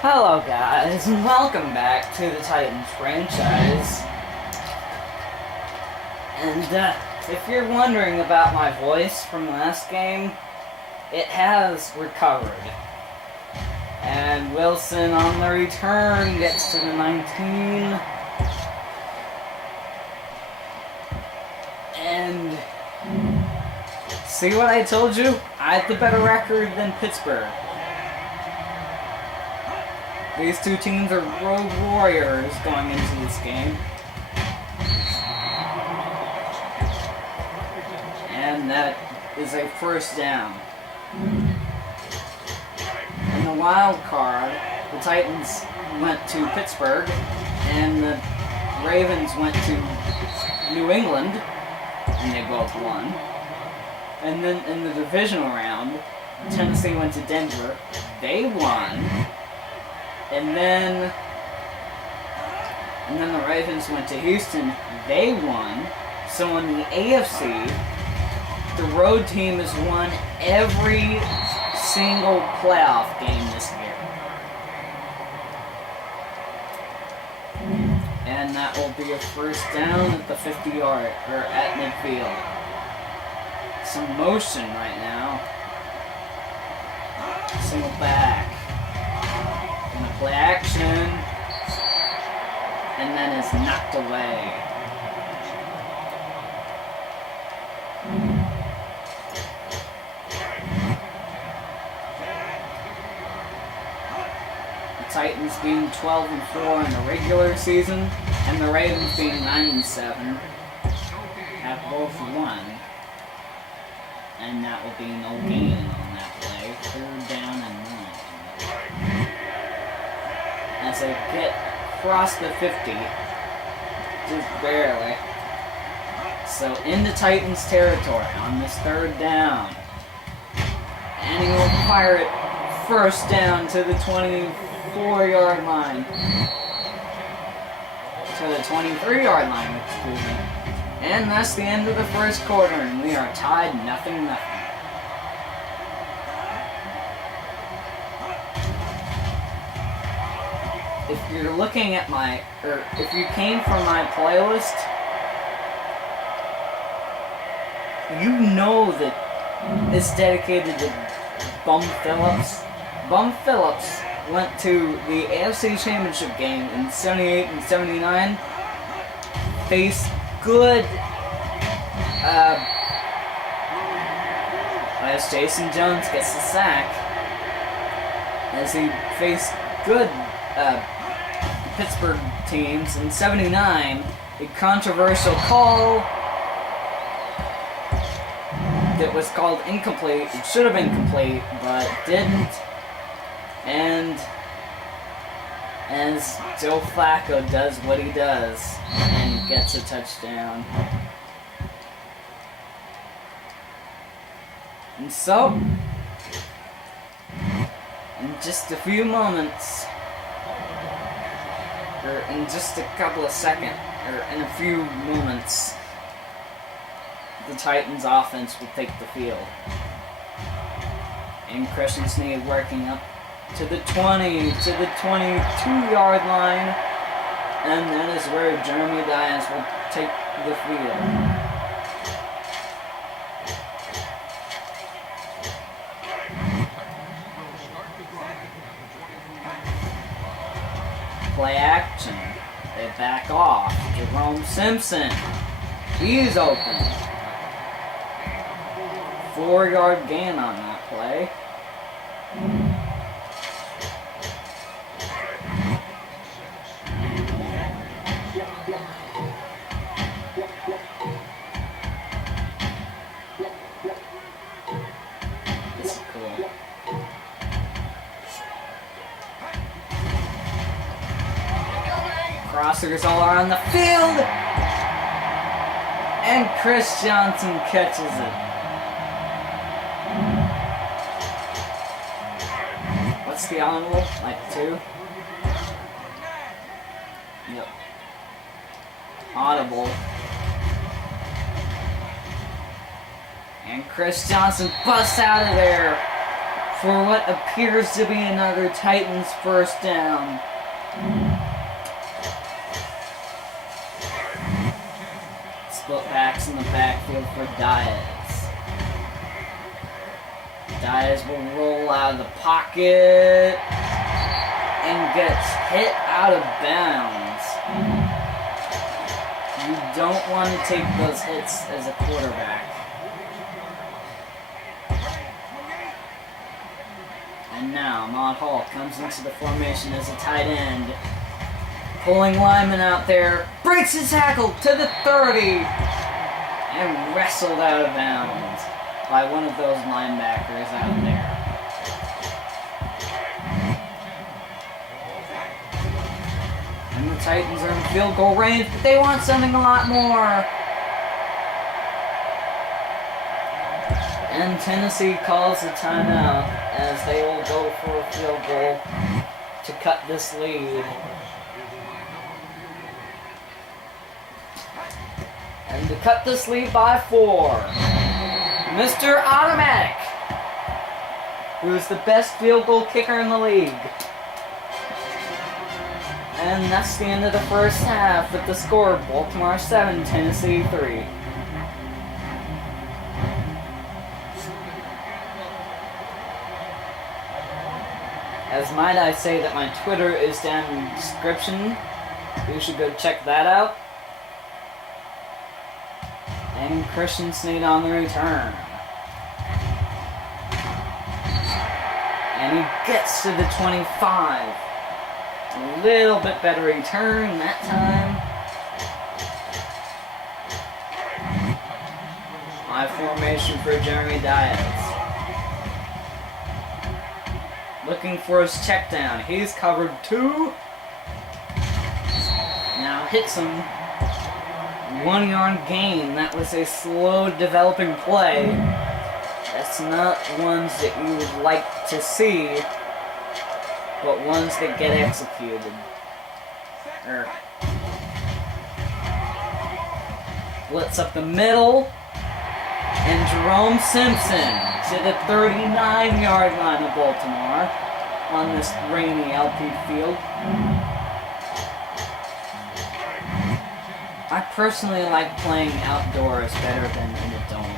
Hello guys, and welcome back to the Titans franchise. And if you're wondering about my voice from last game, it has recovered. And Wilson on the return gets to the 19. And see what I told you? I had the better record than Pittsburgh. These two teams are road warriors going into this game. And that is a first down. In the wild card, the Titans went to Pittsburgh, and the Ravens went to New England, and they both won. And then in the divisional round, Tennessee went to Denver, they won. And then the Ravens went to Houston, they won. So in the AFC, the road team has won every single playoff game this year. And that will be a first down at the 50-yard, or at midfield. Some motion right now. Single back. Gonna play action. And then is knocked away. The Titans being 12-4 in the regular season, and the Ravens being 9-7, have both won. And that will be no gain on that play. Third down and 1. As they get across the 50, just barely. So into Titans territory on this third down. And he will fire it first down to the 24-yard line. To the 23-yard line, excuse me. And that's the end of the first quarter, and we are tied 0-0. If you're looking at my, or if you came from my playlist, you know that it's dedicated to Bum Phillips. Bum Phillips went to the AFC Championship game in 78 and 79, faced good, as Jason Jones gets the sack, as he faced good, Pittsburgh teams in 79, a controversial call that was called incomplete. It should have been complete, but didn't. And as Joe Flacco does what he does and gets a touchdown. And so, in just a few moments, or in just a couple of seconds, or in a few moments, the Titans offense will take the field. And Christian Snead working up to the 20, to the 22-yard line, and that is where Jeremy Dias will take the field. Play action. They back off. Jerome Simpson. He's open. 4-yard gain on that play. This is cool. Crossers all around the field. And Chris Johnson catches it. What's the envelope? Like 2? Yep. Audible. And Chris Johnson busts out of there for what appears to be another Titans first down. Split backs in the backfield for Diaz. Diaz will roll out of the pocket and gets hit out of bounds. You don't want to take those hits as a quarterback. And now, Maud Hall comes into the formation as a tight end. Pulling lineman out there, breaks his tackle to the 30, and wrestled out of bounds by one of those linebackers out there. And the Titans are in field goal range, but they want something a lot more. And Tennessee calls a timeout as they will go for a field goal to cut this lead. And to cut this lead by 4, Mr. Automatic, who's the best field goal kicker in the league. And that's the end of the first half with the score: Baltimore 7, Tennessee 3. As might I say that my Twitter is down in the description. You should go check that out. And Christian Snead on the return. And he gets to the 25. A little bit better return that time. High formation for Jeremy Diaz. Looking for his check down. He's covered 2. Now hits him. 1-yard gain. That was a slow developing play. That's not ones that you would like to see, but ones that get executed. Blitz up the middle. And Jerome Simpson to the 39-yard line of Baltimore on this rainy LP field. I personally like playing outdoors better than in a dome.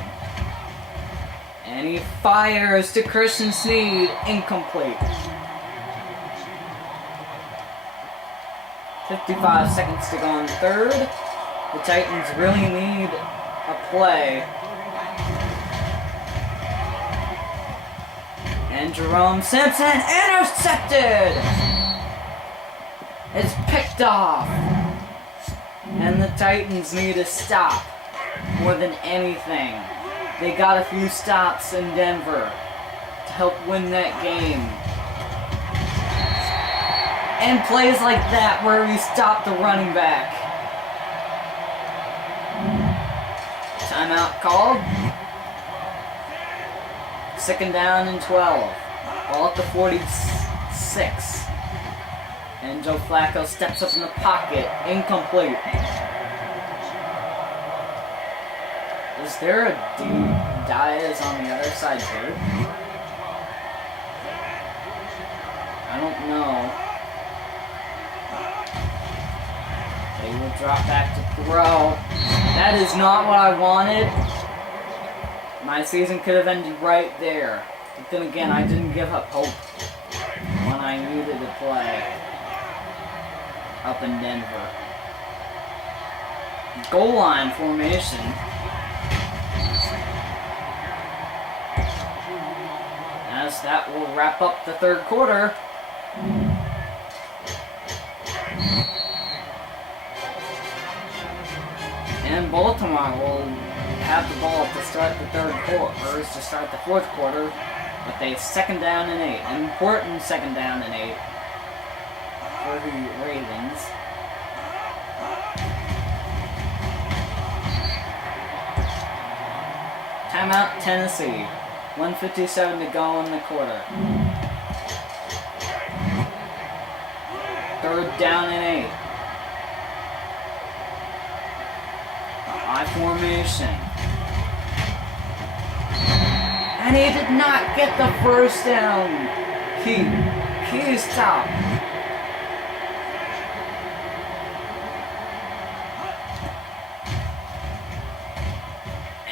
And he fires to Christian Snead, incomplete. 55 seconds to go in the third. The Titans really need a play. And Jerome Simpson intercepted! It's picked off. And the Titans need a stop more than anything. They got a few stops in Denver to help win that game. And plays like that where we stop the running back. Timeout called. 2nd down and 12. Ball at the 46. And Joe Flacco steps up in the pocket. Incomplete. Is there a Diaz on the other side too? I don't know. They will drop back to throw. That is not what I wanted. My season could have ended right there. But then again, I didn't give up hope when I needed to play up in Denver. Goal line formation. As that will wrap up the third quarter. And Baltimore will have the ball to start the third quarter, or to start the fourth quarter, with a 2nd down and 8. An important 2nd down and 8 for the Ravens. Timeout, Tennessee. 1:57 to go in the quarter. 3rd down and 8. High formation. And he did not get the first down. He stopped.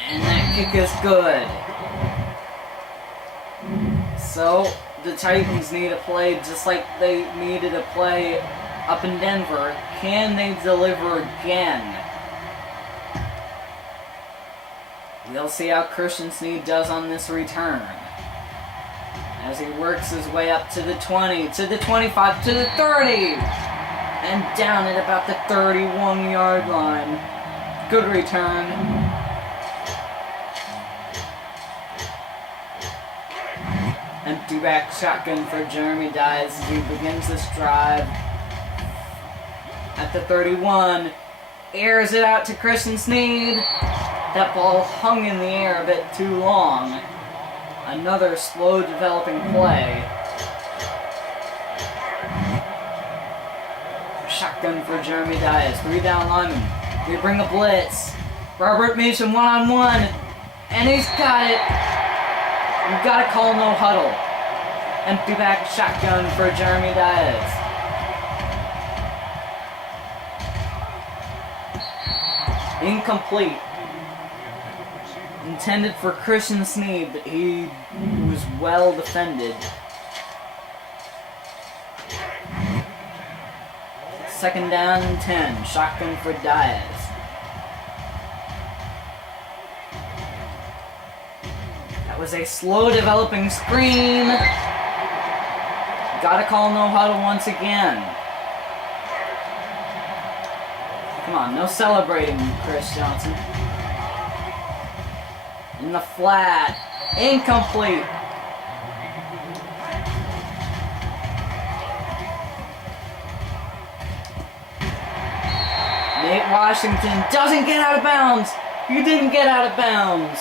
And that kick is good. So, the Titans need a play just like they needed a play up in Denver. Can they deliver again? We'll see how Christian Snead does on this return. As he works his way up to the 20, to the 25, to the 30! And down at about the 31-yard line. Good return. Empty back shotgun for Jeremy Dias as he begins this drive. At the 31, airs it out to Christian Snead. That ball hung in the air a bit too long. Another slow developing play. Shotgun for Jeremy Dias. 3 down linemen. They bring a blitz. Robert Mason one-on-one. And he's got it. We've got to call no huddle. Empty back shotgun for Jeremy Dias. Incomplete. Intended for Christian Snead, but he was well defended. Second down and 10. Shotgun for Dias. That was a slow developing screen. Gotta call no huddle once again. Come on, no celebrating, Chris Johnson. In the flat. Incomplete. Nate Washington doesn't get out of bounds. He didn't get out of bounds.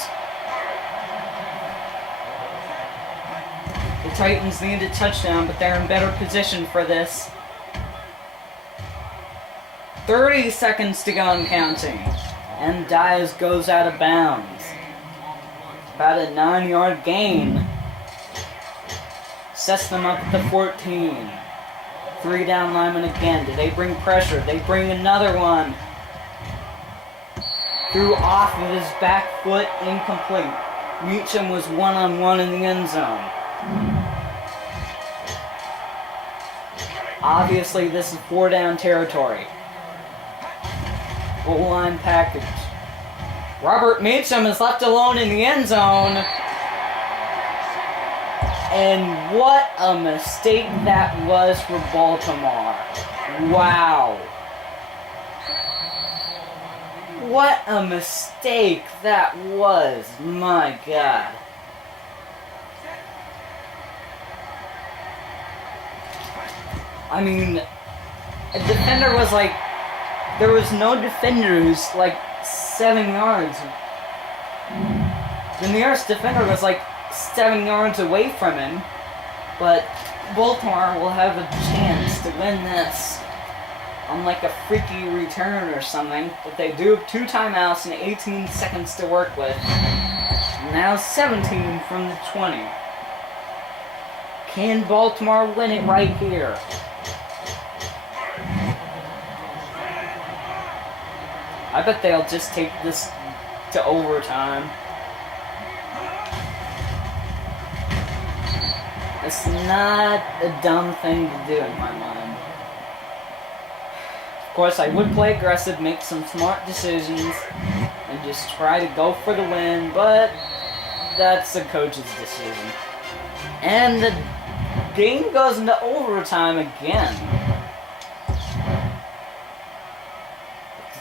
The Titans need a touchdown, but they're in better position for this. 30 seconds to go and counting. And Dias goes out of bounds. About a 9-yard gain. Sets them up at the 14. 3 down linemen again. Do they bring pressure? They bring another one. Threw off of his back foot, incomplete. Meacham was one-on-one in the end zone. Obviously, this is 4 down territory. Goal line package. Robert Meacham is left alone in the end zone. And what a mistake that was for Baltimore. Wow. What a mistake that was. My God. I mean, a defender was like, there was no defender who's like 7 yards. The nearest defender was like 7 yards away from him, but Baltimore will have a chance to win this on like a freaky return or something. But they do have 2 timeouts and 18 seconds to work with. Now 17 from the 20. Can Baltimore win it right here? I bet they'll just take this to overtime. It's not a dumb thing to do in my mind. Of course, I would play aggressive, make some smart decisions, and just try to go for the win, but that's the coach's decision. And the game goes into overtime again.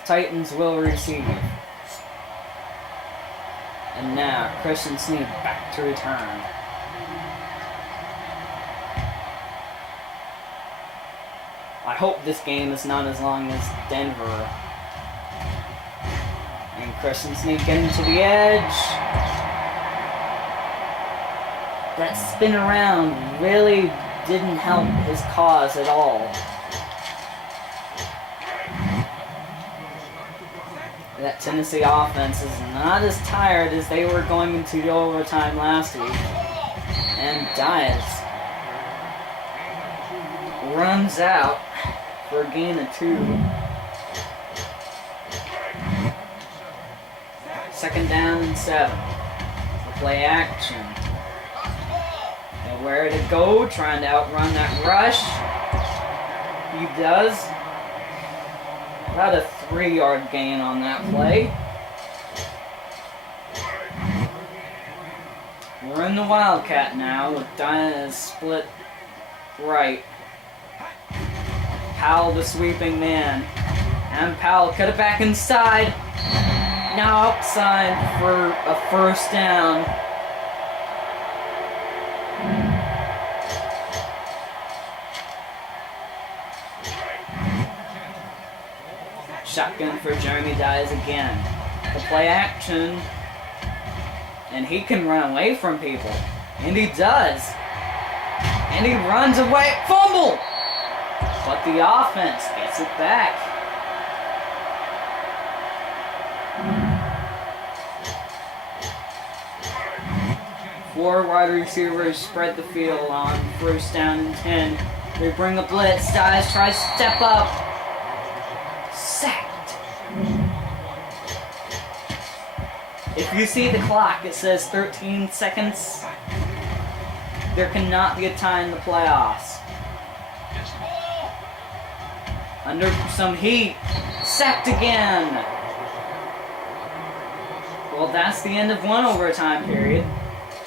Titans will receive. And now, Christian Snead back to return. I hope this game is not as long as Denver. And Christian Snead getting to the edge. That spin around really didn't help his cause at all. That Tennessee offense is not as tired as they were going into the overtime last week. And Diaz runs out for a gain of 2. Second down and 7. Play action. Nowhere to go, trying to outrun that rush. He does. About a 3-yard gain on that play. We're in the Wildcat now with Diaz split right. Powell the sweeping man. And Powell cut it back inside. Now outside for a first down. Shotgun for Jeremy Diaz again. The play action. And he can run away from people. And he does. And he runs away. Fumble! But the offense gets it back. Four wide receivers spread the field on first down and 10. They bring a blitz. Diaz tries to step up. Sacked. If you see the clock, it says 13 seconds. There cannot be a tie in the playoffs. Under some heat. Sacked again. Well, that's the end of one overtime period.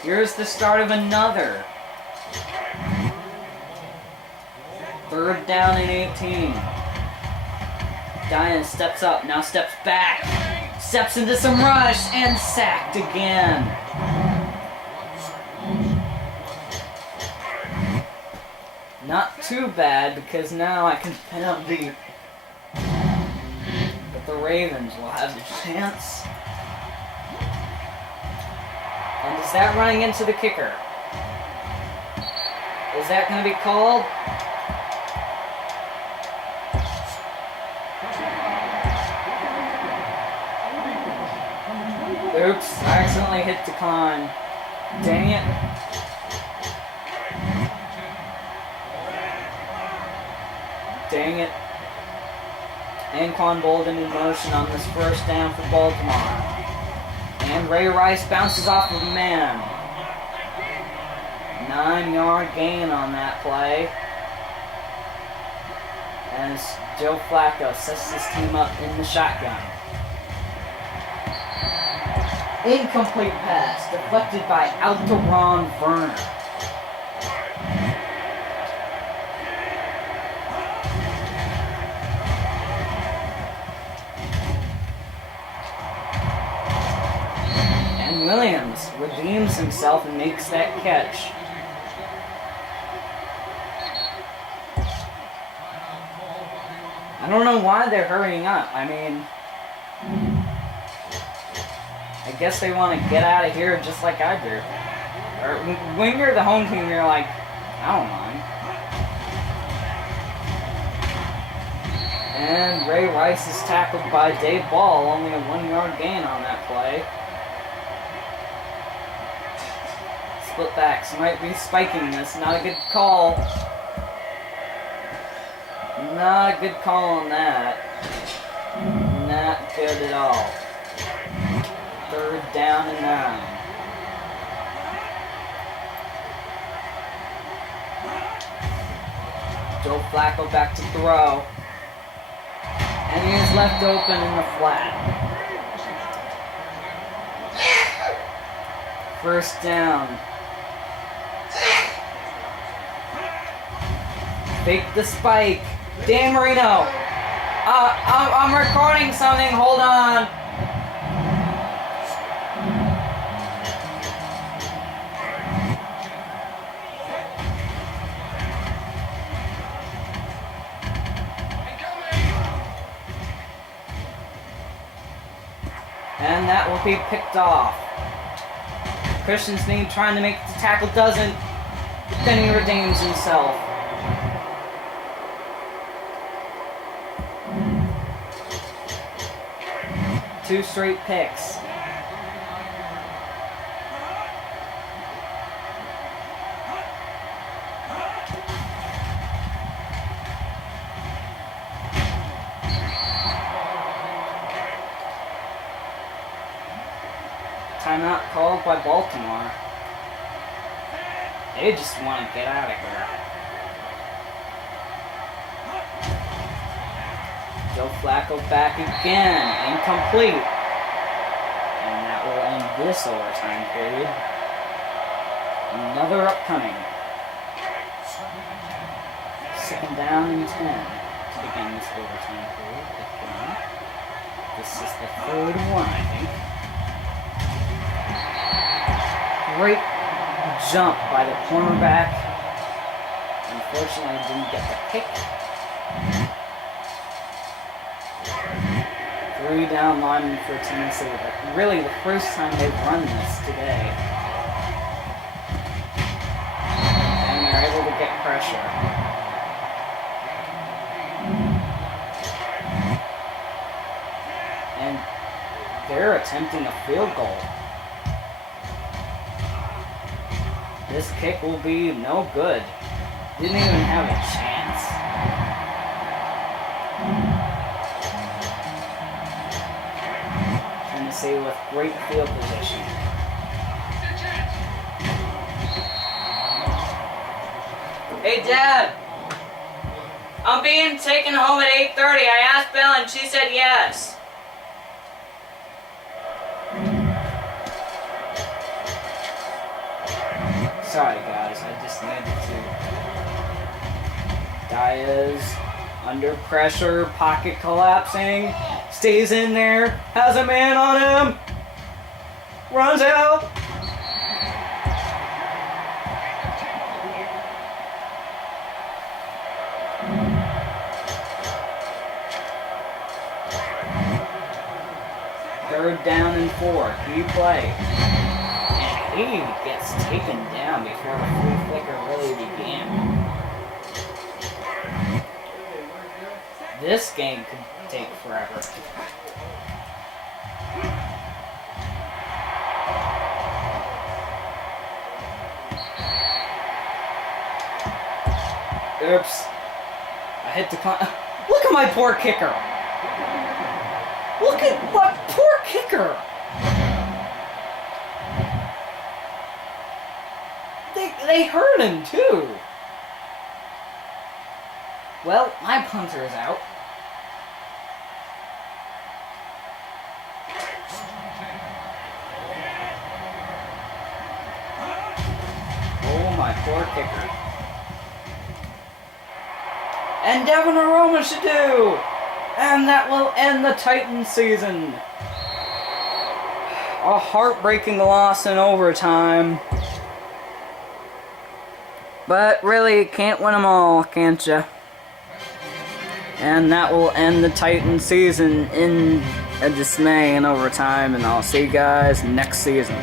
Here's the start of another. Third down and 18. Diaz steps up, now steps back. Steps into some rush and sacked again. Not too bad because now I can penalty. But the Ravens will have the chance. And is that running into the kicker? Is that going to be called? Oops, I accidentally hit decline. Dang it. Dang it. Anquan Bolden in motion on this first down for Baltimore. And Ray Rice bounces off of a man. 9-yard gain on that play. As Joe Flacco sets his team up in the shotgun. Incomplete pass, deflected by Alteron Werner. And Williams redeems himself and makes that catch. I don't know why they're hurrying up. I mean, I guess they want to get out of here just like I do. Or when you're the home team, you're like, I don't mind. And Ray Rice is tackled by Dave Ball, only a 1-yard gain on that play. Split backs might be spiking this. Not a good call. Not a good call on that. Not good at all. Third down and 9. Joe Flacco back to throw. And he is left open in the flat. First down. Fake the spike. Dan Marino. I'm recording something. Hold on. And that will be picked off. Christian's name trying to make the tackle, doesn't. Then he redeems himself. 2 straight picks. Timeout called by Baltimore. They just want to get out of here. Joe Flacco back again. Incomplete. And that will end this overtime period. Another upcoming. 2nd down and 10 to begin this overtime period. Again. This is the 3rd one, I think. Great jump by the cornerback. Unfortunately, I didn't get the pick. 3 down linemen for Tennessee, but really the first time they've run this today. And they're able to get pressure. And they're attempting a field goal. This kick will be no good. Didn't even have a chance. Tennessee with great field position. Hey Dad, I'm being taken home at 8:30. I asked Belle and she said yes. Sorry guys, I just needed to. Diaz under pressure, pocket collapsing, stays in there, has a man on him, runs out. Third down and 4, key play. He gets taken down before the flea flicker really began. This game could take forever. Oops. I hit the Look at my poor kicker. Look at what poor kicker. They hurt him too. Well, my punter is out. Oh, my poor kicker. And Devin Aroma should do. And that will end the Titans season. A heartbreaking loss in overtime. But really, can't win them all, can't ya? And that will end the Titans season in a dismay in overtime, and I'll see you guys next season.